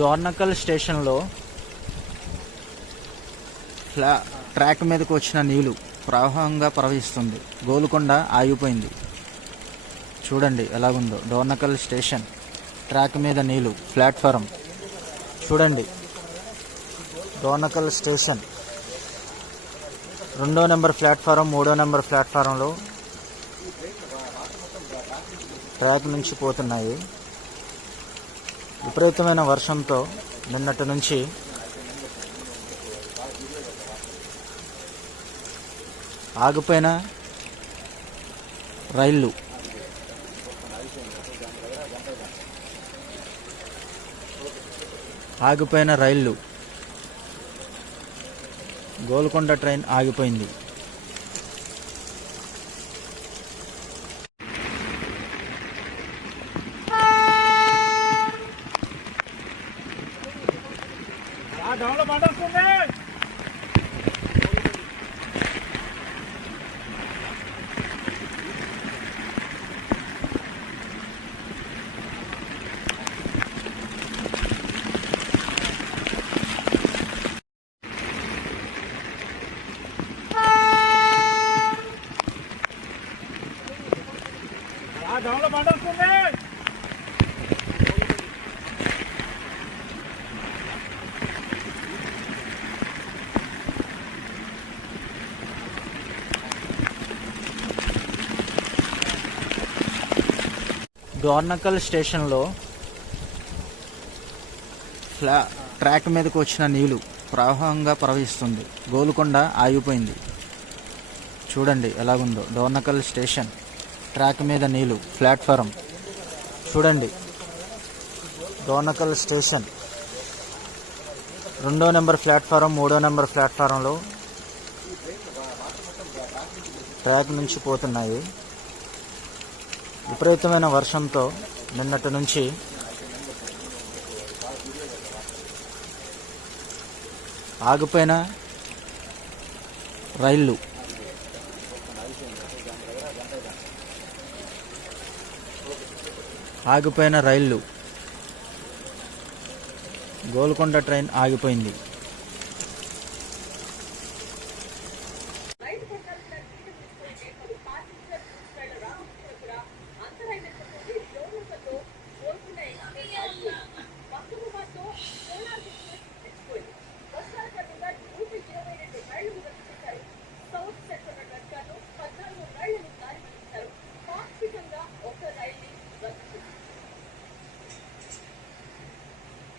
డోర్నకల్ స్టేషన్లో ట్రాక్ మీదకు వచ్చిన నీళ్లు ప్రవాహంగా ప్రవహిస్తుంది. గోల్కొండ ఆగిపోయింది. చూడండి ఎలాగుందో. డోర్నకల్ స్టేషన్ ట్రాక్ మీద నీళ్లు. ప్లాట్ఫారం చూడండి. డోర్నకల్ స్టేషన్ 2వ నెంబర్ ప్లాట్ఫారం 3వ నెంబర్ ప్లాట్ఫారంలో ట్రాక్ నుంచి పోతున్నాయి. విపరీతమైన వర్షంతో నిన్నటి నుంచి ఆగిపోయిన రైళ్లు గోల్కొండ ట్రైన్ ఆగిపోయింది. డోర్నకల్ స్టేషన్లో ట్రాక్ మీదకు వచ్చిన నీళ్లు ప్రవాహంగా ప్రవహిస్తుంది. గోల్కొండ ఆగిపోయింది. చూడండి ఎలాగుందో. డోర్నకల్ స్టేషన్ ట్రాక్ మీద నీళ్లు. ప్లాట్ఫారం చూడండి. డోర్నకల్ స్టేషన్ 2వ నెంబర్ ప్లాట్ఫారం 3వ నెంబర్ ప్లాట్ఫారంలో ట్రాక్ నుంచి పోతున్నాయి. విపరీతమైన వర్షంతో నిన్నటి నుంచి ఆగిపోయిన రైళ్లు గోల్కొండ ట్రైన్ ఆగిపోయింది.